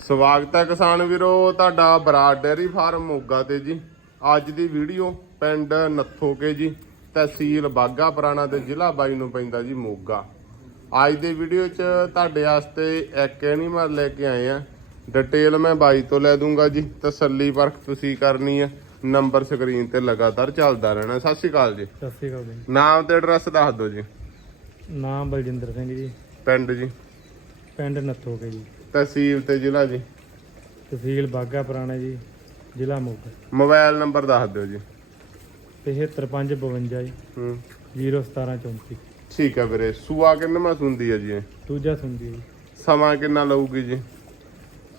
ਸਵਾਗਤ ਹੈ ਕਿਸਾਨ ਵੀਰੋ ਤੁਹਾਡਾ ਬਰਾਡ ਡੇਅਰੀ ਫਾਰਮ ਮੋਗਾ ਤੇ ਜੀ। ਅੱਜ ਦੀ ਵੀਡੀਓ ਪਿੰਡ ਨੱਥੋਕੇ ਜੀ ਤਹਿਸੀਲ ਬਾਗਾ ਪੁਰਾਣਾ ਤੇ ਜ਼ਿਲ੍ਹਾ ਬਾਈ ਨੂੰ ਪੈਂਦਾ ਜੀ ਮੋਗਾ। ਅੱਜ ਦੀ ਵੀਡੀਓ 'ਚ ਤੁਹਾਡੇ ਵਾਸਤੇ ਇੱਕ ਐਨੀਮਲ ਲੈ ਕੇ ਆਏ ਆ। ਡਿਟੇਲ ਮੈਂ ਬਾਈ ਤੋਂ ਲੈ ਦੂੰਗਾ ਜੀ ਤਸੱਲੀ ਪਰਖ ਤੁਸੀਂ ਕਰਨੀ ਹੈ ਨੰਬਰ ਸਕਰੀਨ ਤੇ ਲਗਾਤਾਰ ਚੱਲਦਾ ਰਹਿਣਾ। ਸਤਿ ਸ਼੍ਰੀ ਅਕਾਲ ਜੀ। ਸਤਿ ਸ਼੍ਰੀ ਅਕਾਲ ਜੀ। ਨਾਮ ਤੇ ਐਡਰੈਸ ਦੱਸ ਦਿਓ ਜੀ। ਨਾਮ ਬਲਜਿੰਦਰ ਸਿੰਘ ਜੀ। ਪਿੰਡ ਜੀ। ਪਿੰਡ ਨੱਥੋਕੇ ਜੀ। ਤਹਿਸੀਲ ਤੇ ਜ਼ਿਲ੍ਹਾ ਜੀ? ਤਹਿਸੀਲ ਬਾਗਾ ਪੁਰਾਣਾ ਜੀ ਜ਼ਿਲ੍ਹਾ ਮੋਗਾ। ਮੋਬਾਈਲ ਨੰਬਰ ਦੱਸ ਦਿਓ ਜੀ। 73552 ਜੀ। ਹੂੰ। 01734 ਠੀਕ ਹੈ ਵੀਰੇ ਸੂਆ ਕਿੰਨਾ ਸੁੰਦੀ ਹੈ ਜੀ ਇਹ? ਦੂਜਾ ਸੁਣਦੀ ਜੀ। ਸਮਾਂ ਕਿੰਨਾ ਲਊਗੀ ਜੀ?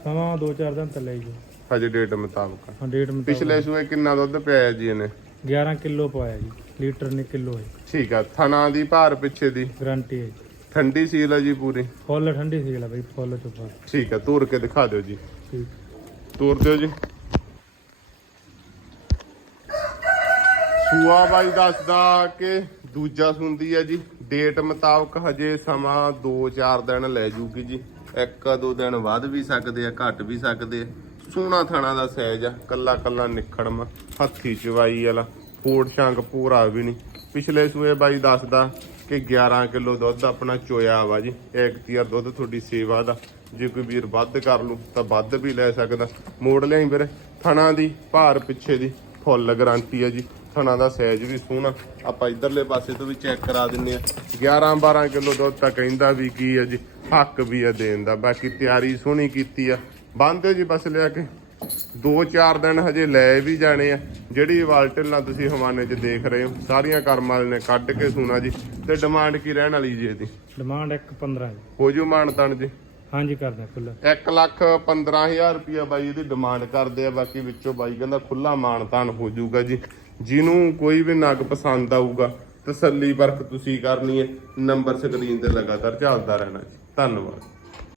ਸਮਾਂ 2-4 ਦਿਨ ਤੱਲੇ ਜੀ। ਹਜੇ ਡੇਟ ਮੁਤਾਬਕ। ਹਾਂ ਡੇਟ ਮੁਤਾਬਕ। ਪਿਛਲੇ ਸੂਏ ਕਿੰਨਾ ਦੁੱਧ ਪਿਆ ਹੈ ਜੀ ਇਹਨੇ? 11 ਕਿਲੋ ਪਾਇਆ ਜੀ ਲੀਟਰ ਨੇ ਕਿਲੋ ਹੈ। ਠੀਕ ਆ ਥਣਾ ਦੀ ਭਾਰ ਪਿੱਛੇ ਦੀ। ਗਰੰਟੀ ਹੈ ਜੀ। ਠੰਡੀ ਸੀਲ ਹੈ ਜੀ ਪੂਰੀ? ਫੁੱਲ ਠੰਡੀ ਸੀ ਗਲਾ ਬਈ ਫੁੱਲ ਚੁੱਪਾ ਠੀਕ ਆ ਤੋਰ ਕੇ ਦਿਖਾ ਦਿਓ ਜੀ। ਠੀਕ। ਤੋਰ ਦਿਓ ਜੀ। ਸੂਆ ਬਾਈ ਦੱਸਦਾ ਕਿ ਦੂਜਾ ਸੁੰਦੀ ਹੈ ਜੀ। ਡੇਟ ਮੁਤਾਬਕ ਹਜੇ ਸਮਾਂ 2-4 ਦਿਨ ਲੈ ਜੂਗੀ ਜੀ। ਇੱਕ ਦੋ ਦਿਨ ਵੱਧ ਵੀ ਸਕਦੇ ਆ ਘਟ ਵੀ ਸਕਦੇ ਆ। ਸੋਹਣਾ ਥਣਾ ਦਾ ਸਾਈਜ਼ ਆ ਕੱਲਾ ਕੱਲਾ ਨਿਖੜਮ ਹੱਥੀ ਚਵਾਈ ਵਾਲਾ। ਫੋੜ ਸ਼ੰਕ ਪੂਰਾ ਵੀ ਨਹੀਂ। ਪਿਛਲੇ ਸੂਏ ਬਾਈ ਦੱਸਦਾ ਕਿ 11 ਕਿਲੋ ਦੁੱਧ ਆਪਣਾ ਚੋਇਆ ਵਾ ਜੀ। ਇੱਕ ਤੀਰ ਦੁੱਧ ਤੁਹਾਡੀ ਸੇਵਾ ਦਾ। ਜੇ ਕੋਈ ਵੀਰ ਵੱਧ ਕਰ ਲੂ ਤਾਂ ਵੱਧ ਵੀ ਲੈ ਸਕਦਾ। ਮੋੜ ਲਿਆਈ ਵੀਰੇ, ਥਣਾ ਦੀ, ਭਾਰ ਪਿੱਛੇ ਦੀ, ਫੁੱਲ ਗਾਰੰਟੀ ਹੈ ਜੀ। ਥਣਾ ਦਾ ਸਾਈਜ਼ ਵੀ ਸੋਹਣਾ। ਆਪਾਂ ਇਧਰਲੇ ਪਾਸੇ ਤੋਂ ਵੀ ਚੈੱਕ ਕਰਾ ਦਿੰਨੇ ਆ। 11 12 ਕਿਲੋ ਦੁੱਧ ਤਾਂ ਕਹਿੰਦਾ ਵੀ ਕੀ ਹੈ ਜੀ, ਹੱਕ ਵੀ ਹੈ ਦੇਣ ਦਾ। ਬਾਕੀ ਤਿਆਰੀ ਸੋਹਣੀ ਕੀਤੀ ਆ। ਬੰਦੇ ਜੀ ਬਸ ਲਿਆ ਕੇ। 2-4 ਦਿਨ ਹਜੇ ਲੈ ਵੀ ਜਾਣੇ ਆ। ਜਿਹੜੀ ਵਾਲਟਲ ਨਾਲ ਤੁਸੀਂ ਹਵਾਨੇ 'ਚ ਦੇਖ ਰਹੇ ਹੋ ਸਾਰੀਆਂ ਕਰਮ ਵਾਲੇ ਨੇ ਕੱਢ ਕੇ ਸੁਣਾ ਜੀ ਤੇ ਡਿਮਾਂਡ ਕੀ ਰਹਿਣ ਵਾਲੀ ਜੀ ਇਹਦੀ? ਡਿਮਾਂਡ 1.15 ਜੀ। ਹੋ ਜੂ ਮਾਨਤਨ ਜੀ? ਹਾਂਜੀ ਕਰਦੇ ਫੁੱਲ 1 ਲੱਖ 15000 ਰੁਪਇਆ ਬਾਈ ਇਹਦੀ ਡਿਮਾਂਡ ਕਰਦੇ ਆ ਬਾਕੀ ਵਿੱਚੋਂ ਬਾਈ ਕਹਿੰਦਾ ਖੁੱਲਾ ਮਾਨਤਾਨ ਹੋ ਜਾਊਗਾ ਜੀ। ਜਿਹਨੂੰ ਕੋਈ ਵੀ ਨਗ ਪਸੰਦ ਆਊਗਾ ਤਸੱਲੀ ਪਰਖ ਤੁਸੀਂ ਕਰਨੀ ਹੈ ਨੰਬਰ ਸਕਰੀਨ ਤੇ ਲਗਾਤਾਰ ਚੱਲਦਾ ਰਹਿਣਾ ਜੀ। ਧੰਨਵਾਦ।